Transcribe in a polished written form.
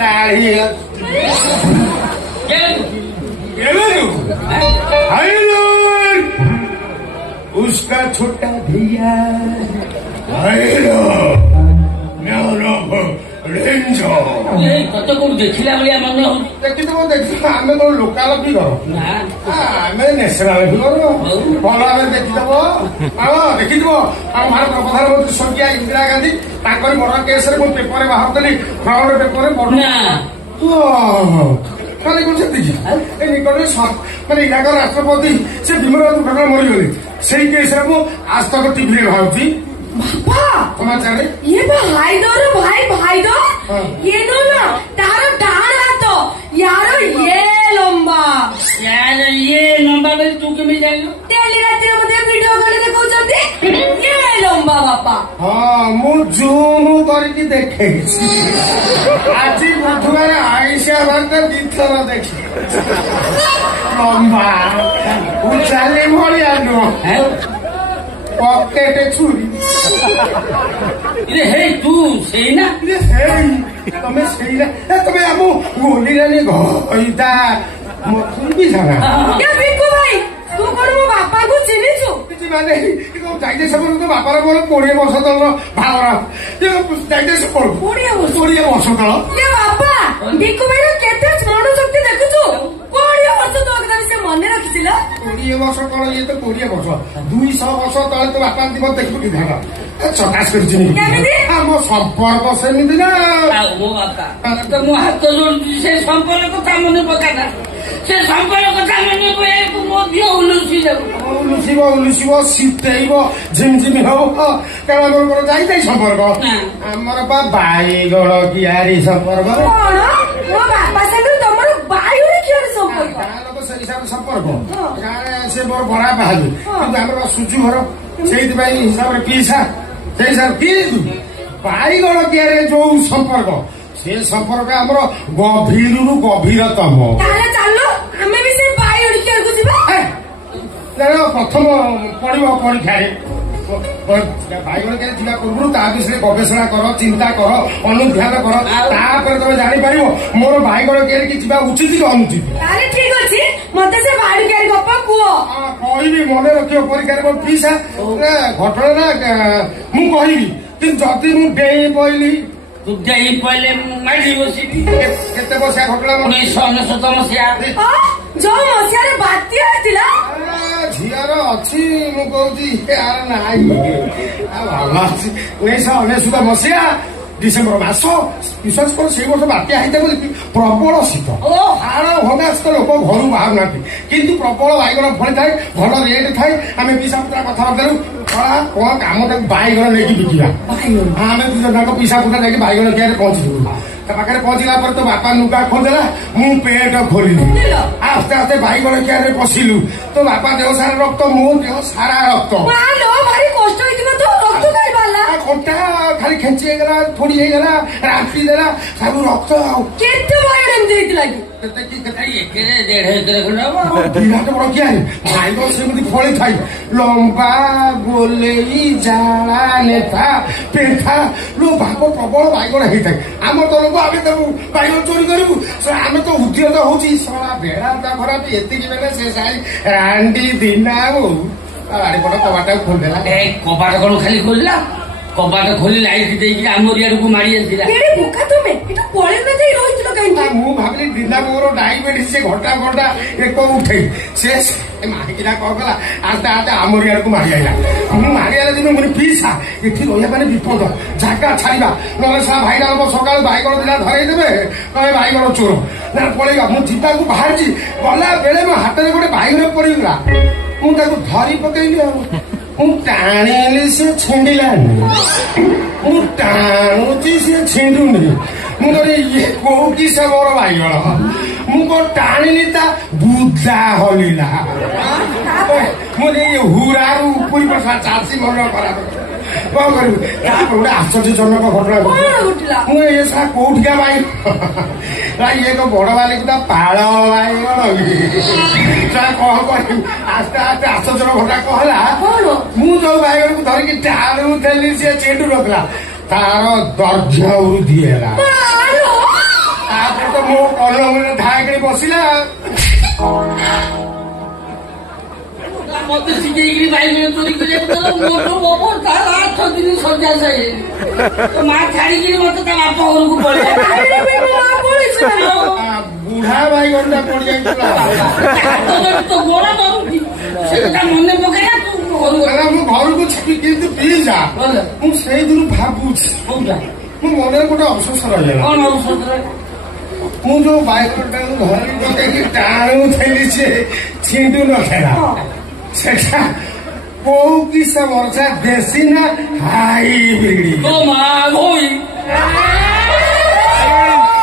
दाढ़ी उसका छोटा भैया देखिला भाया मन देखी आम कौन लोकाल भी कर आम न्यासनाल भी कर भल आम देखीदब देखीद आम भारत प्रधानमंत्री स्वर्गीय इंदिरा गांधी बड़ केस पेपर बाहर कली फ्रंट पेपर खाली कौन से निकट माने इलाक राष्ट्रपति से विमान दुर्घटना मरीगले से केस आज तक टीवी बाहर समाचार ये भाईदर भाईदर ये नो ना तारो डान हाथ यारो ये लंबा बोली तू केमी जाइलु डेली राति मते वीडियो कॉल देखौचंती ये लंबा बापा हां मु जूम करके देखे आज बुधवार आइशा भात दीथर देखी लंबा उचाले भलिया नो पॉकेट छुरी हे तू सेई ना तमे सेई ना तमे आमु गोली रानी घइता मथुर भी जाना क्या बिकु भाई तू कोन मो बापा को चिनिछु किछि माने कि जाइदे सब तो बापार बोल 20 वर्ष तल भावरा ये जाइदे सब 20 वर्ष तल ये बापा बिकु भाई केते स्मरण शक्ति देखुछु 20 वर्ष तो अगदा से मने रखिथिला 20 वर्ष तल ये तो 20 वर्ष 200 वर्ष तल तो बापा दिबो देखबो कि धारा चकास कर चिनी हम संपर्क सेमिति ना ओ बापा तो मो हाथ जोड़ से संपर्क कथा मने पकाना से संपर्क कथा मने पए को मोदी उलुसी जाबो उलुसिबो सितेइबो झिमझिमी हो काला मोर जाई संपर्क हमर बा बाईगण कियारी संपर्क कोन मो बापा संग तमर बाईगण कियारी संपर्क लोक से हिसाब संपर्क गारे से मोर बड़ा बाहादुर কিন্তু हमर सुजु घर सेहि भाई हिसाब रे पीसा सेहि सर की बाईगण कियारे जो संपर्क से संपर्क हमर गभीरु गभीरतम ताले चलो हमें भी से बाईगण कियार को जिबा प्रथम पढ़ो परीक्षा बाईगण के जिला पूर्व ता विषय गवेषणा कर चिंता कर अनुध्यान कर तुम जापर मोर बाईगण के उचित कि अनुचित ठीक अच्छी मत से बाड़ी के गप कुह कहबी मन रखियो परीक्षा पीसा घटना मु कहबी कि जदि मु डेई पइली पहले मारी बसी केते बसिया घटना 1999 मसिया जो मसिया बात्या हेतिला झियार अच्छी मु कहूची यार नाई भल 1999 मसिया डिसेम्बर मास विश्वास कर से वर्ष बात्या होता बोली प्रबल शीत हाड़ भंगा शीत लोक घर बाहर ना कि प्रबल बैगण फली थाए भल रेट थाए आम पिसा पुता कथा कौन कम बैगण लेकिन बिकिया आम दुजन पिसा पुता जाकि बैगण किया पहुंचू पाखे पहुंचला तो बापा नुका खोदेला मु पेट खोलिली आस्ते आस्ते बैगण किया पशिलु तो बापा देह सारा रक्त मो देह सारा रक्त भारी कष्ट घंटा खाली खेची थोड़ी राखी देला सब रक्त विराट बड़ किया बैगण सेमती फली थाई लंबा गोलेई जाला नेता पेठा लो बाप प्रबल बैगण होता है आम तो लोग आम तो बैगण चोरी करूँ आम तो उद्यत होची सला भेड़ा खराब एति बेले से साई रांडी दिना गाड़ी पट कबाट खोलदेला कबाट कौन खाली खोलला कबाट खोली लाइट देकी आमर यार को मारी आसिला केडे भूखा तुमे इतो पळे न जाई रोहित काई मु भाबली दिना मोर डायबिटीज से घंटा घंटा एक उठे से माहिला कहला आस्ते आस्ते आमर यार को मारी आइला मु मारी आइला दिन मोर पीसा एठी रोया माने विपद जागा छाड़ीबा नले सा भाईरा हम सकाळ बाईगण दिना धरै देबे कहे बाईगण चोर ना पळेगा मु चिता को बाहर जी गला बेले मो हाथ रे गोटे बाईगण पड़ीगला मु ताको धरी पकेइली मु टाणी से छिंडिलानी मु टाणुची से छिंडुनी मु कहली ये कोउ कि से मोर बाईगण मु को टाणी ता बुद्धा हलिला मु ये हुरारू उपरी पर चाची मन खराब कौन करू गोटे आश्चर्यजनक घटना मुझे सा कौटिया भाई ये तो बड़ बाली पाड़ भाई कौन कर आस्ते आस्ते आश्चर्यजनक घटना कहला मु जो बैगन को धरिकी टाणुली सी चेटू रखला तार दर्घ्य वृद्धि है ତାପରେ ତ ମୋ କଲମରେ ଧାଇକିରି ବସିଲା। ମତେ ଶିଖେଇକିରି ବାଇଗଣ ଚୋରି କରିବାକୁ ମୋର ଅବସ୍ଥା 8 ଦିନ ସଜା ଯାଏ। ମା ଛାଡିକିରି ମତେ ତା ବାପ ଘରକୁ ପଳେଇଲା। ବୁଢା ବାଇଗଣଟା ପଡିଯାଇଥିଲା। ତ ଗୋଡ ଧରୁଛି ସେ କଥା ମନେ ପକେଇଲା ତୁ ଘରକୁ ମୁଁ ଘରକୁ ଛାପି କିନ୍ତୁ ପିଇଯା। ମୁଁ ସେଇଦିନୁ ଭାବୁଛି ମୋ ମନରେ ଗୋଟେ ଅବଶୋଷ ରହିଲା। କଣ ଔଷଧ ମୁଁ ଯୋଉ ବାଇଗଣଟାକୁ ଧରି ପକେଇକି ଟାଣୁଥିଲି ସେ ଛିଣ୍ଡୁ ନଥିଲା। ସେଟା କୋଉ କିସ ବର୍ଷା ଦେଶୀ ନା ହାଇବ୍ରିଡ। ମା ଭୋଇ